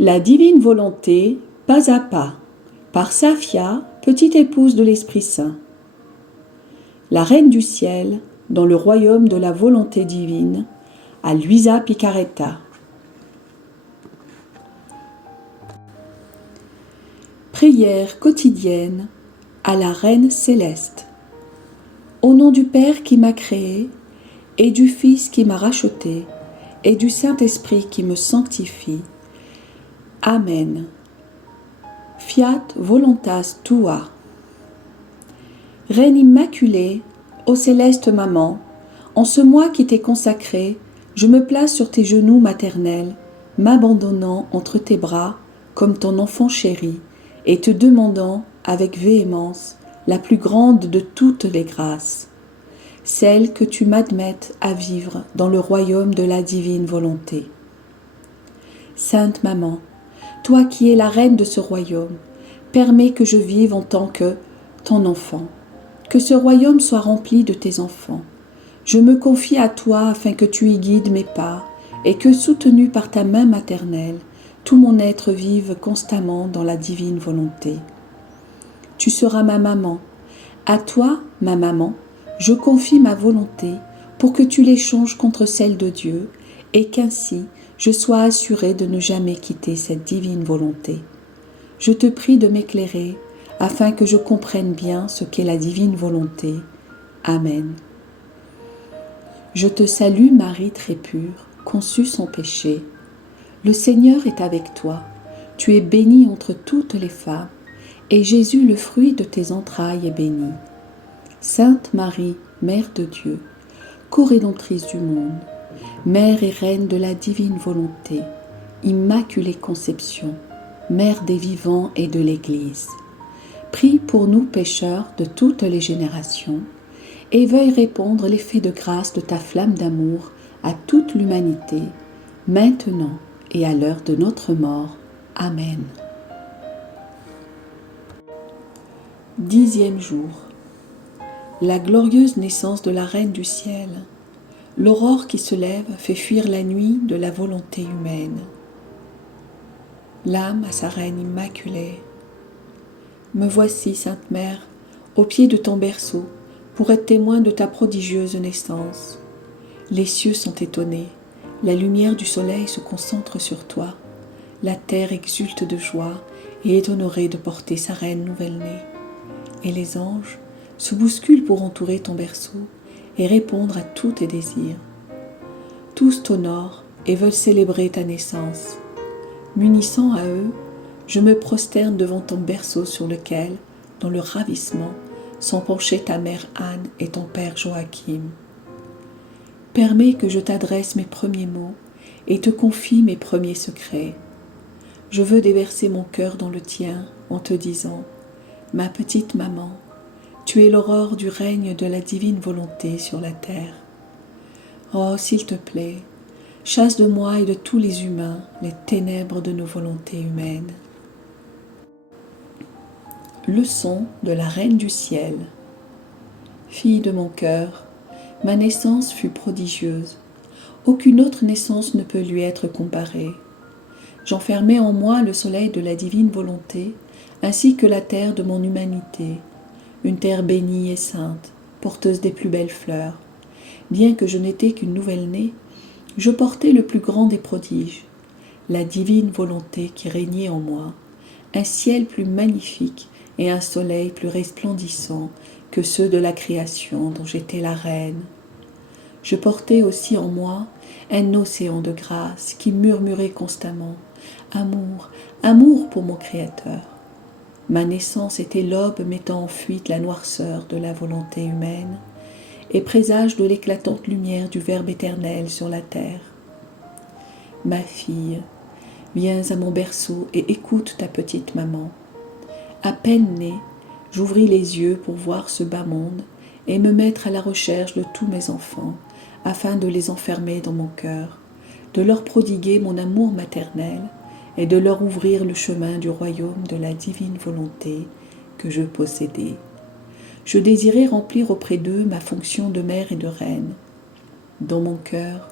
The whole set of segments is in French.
La divine volonté, pas à pas, par Safia, petite épouse de l'Esprit Saint. La Reine du Ciel, dans le royaume de la volonté divine, à Luisa Picaretta. Prière quotidienne à la Reine céleste. Au nom du Père qui m'a créé, et du Fils qui m'a racheté, et du Saint-Esprit qui me sanctifie. Amen. Fiat voluntas tua. Reine immaculée, ô céleste maman, en ce mois qui t'est consacré, je me place sur tes genoux maternels, m'abandonnant entre tes bras comme ton enfant chéri, et te demandant avec véhémence la plus grande de toutes les grâces, celle que tu m'admettes à vivre dans le royaume de la divine volonté. Sainte Maman, toi qui es la reine de ce royaume, permets que je vive en tant que ton enfant, que ce royaume soit rempli de tes enfants. Je me confie à toi afin que tu y guides mes pas et que, soutenu par ta main maternelle, tout mon être vive constamment dans la divine volonté. Tu seras ma maman. À toi, ma maman, je confie ma volonté pour que tu l'échanges contre celle de Dieu et qu'ainsi je sois assurée de ne jamais quitter cette divine volonté. Je te prie de m'éclairer afin que je comprenne bien ce qu'est la divine volonté. Amen. Je te salue Marie très pure, conçue sans péché. Le Seigneur est avec toi. Tu es bénie entre toutes les femmes, et Jésus, le fruit de tes entrailles, est béni. Sainte Marie, Mère de Dieu, co-rédemptrice du monde, Mère et Reine de la divine volonté, Immaculée Conception, Mère des vivants et de l'Église, prie pour nous pécheurs de toutes les générations, et veuille répandre l'effet de grâce de ta flamme d'amour à toute l'humanité, maintenant et à l'heure de notre mort. Amen. 10e jour. La glorieuse naissance de la Reine du Ciel. L'aurore qui se lève fait fuir la nuit de la volonté humaine. L'âme à sa Reine immaculée. Me voici, Sainte Mère, au pied de ton berceau, pour être témoin de ta prodigieuse naissance. Les cieux sont étonnés, la lumière du soleil se concentre sur toi, la terre exulte de joie et est honorée de porter sa reine nouvelle-née. Et les anges se bousculent pour entourer ton berceau et répondre à tous tes désirs. Tous t'honorent et veulent célébrer ta naissance. M'unissant à eux, je me prosterne devant ton berceau sur lequel, dans le ravissement, sont penchés ta mère Anne et ton père Joachim. Permets que je t'adresse mes premiers mots et te confie mes premiers secrets. Je veux déverser mon cœur dans le tien en te disant « Ma petite maman, tu es l'aurore du règne de la divine volonté sur la terre. Oh, s'il te plaît, chasse de moi et de tous les humains les ténèbres de nos volontés humaines. » Leçon de la Reine du Ciel. Fille de mon cœur, ma naissance fut prodigieuse. Aucune autre naissance ne peut lui être comparée. J'enfermai en moi le soleil de la divine volonté, ainsi que la terre de mon humanité, une terre bénie et sainte, porteuse des plus belles fleurs. Bien que je n'étais qu'une nouvelle-née, je portais le plus grand des prodiges, la divine volonté qui régnait en moi, un ciel plus magnifique et un soleil plus resplendissant que ceux de la création dont j'étais la reine. Je portais aussi en moi un océan de grâce qui murmurait constamment « Amour, amour pour mon Créateur ». Ma naissance était l'aube mettant en fuite la noirceur de la volonté humaine et présage de l'éclatante lumière du Verbe éternel sur la terre. Ma fille, viens à mon berceau et écoute ta petite maman. À peine née, j'ouvris les yeux pour voir ce bas monde et me mettre à la recherche de tous mes enfants, afin de les enfermer dans mon cœur, de leur prodiguer mon amour maternel et de leur ouvrir le chemin du royaume de la divine volonté que je possédais. Je désirais remplir auprès d'eux ma fonction de mère et de reine. Dans mon cœur,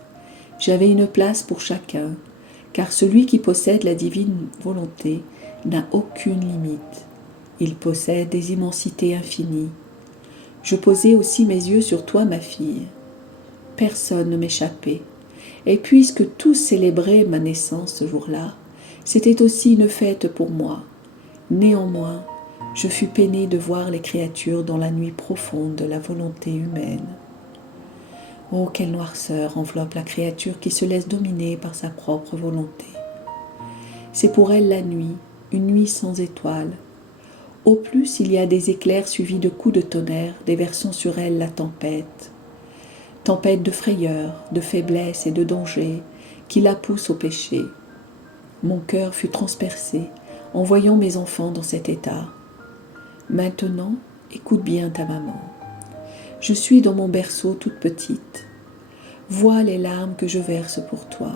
j'avais une place pour chacun, car celui qui possède la divine volonté n'a aucune limite. Il possède des immensités infinies. Je posai aussi mes yeux sur toi, ma fille. Personne ne m'échappait. Et puisque tous célébraient ma naissance ce jour-là, c'était aussi une fête pour moi. Néanmoins, je fus peinée de voir les créatures dans la nuit profonde de la volonté humaine. Oh, quelle noirceur enveloppe la créature qui se laisse dominer par sa propre volonté. C'est pour elle la nuit, une nuit sans étoiles. Au plus, il y a des éclairs suivis de coups de tonnerre, déversant sur elle la tempête. Tempête de frayeur, de faiblesse et de danger, qui la pousse au péché. Mon cœur fut transpercé en voyant mes enfants dans cet état. Maintenant, écoute bien ta maman. Je suis dans mon berceau toute petite. Vois les larmes que je verse pour toi.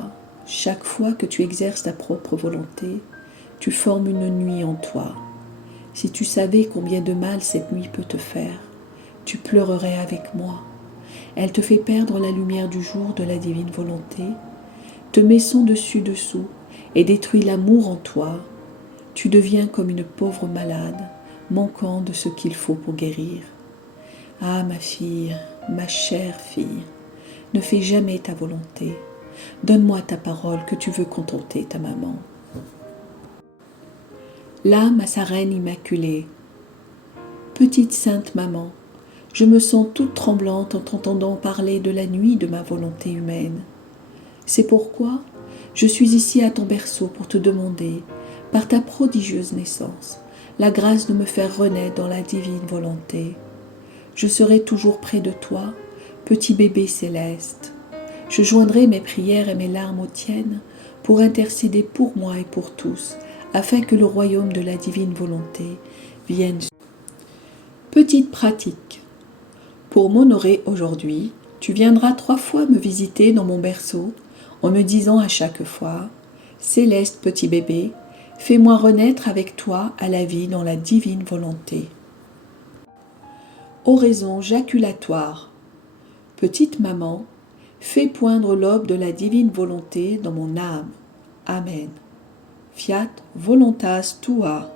Chaque fois que tu exerces ta propre volonté, tu formes une nuit en toi. Si tu savais combien de mal cette nuit peut te faire, tu pleurerais avec moi. Elle te fait perdre la lumière du jour de la divine volonté, te met son dessus-dessous et détruit l'amour en toi. Tu deviens comme une pauvre malade, manquant de ce qu'il faut pour guérir. Ah, ma fille, ma chère fille, ne fais jamais ta volonté. Donne-moi ta parole que tu veux contenter ta maman. Là, ma sa reine immaculée, petite sainte maman, je me sens toute tremblante en t'entendant parler de la nuit de ma volonté humaine. C'est pourquoi je suis ici à ton berceau pour te demander, par ta prodigieuse naissance, la grâce de me faire renaître dans la divine volonté. Je serai toujours près de toi, petit bébé céleste. Je joindrai mes prières et mes larmes aux tiennes pour intercéder pour moi et pour tous, afin que le royaume de la divine volonté vienne. Petite pratique. Pour m'honorer aujourd'hui, tu viendras 3 fois me visiter dans mon berceau en me disant à chaque fois « Céleste petit bébé, fais-moi renaître avec toi à la vie dans la divine volonté. » Oraison jaculatoire. Petite maman, fais poindre l'aube de la divine volonté dans mon âme. Amen. Fiat voluntas tua.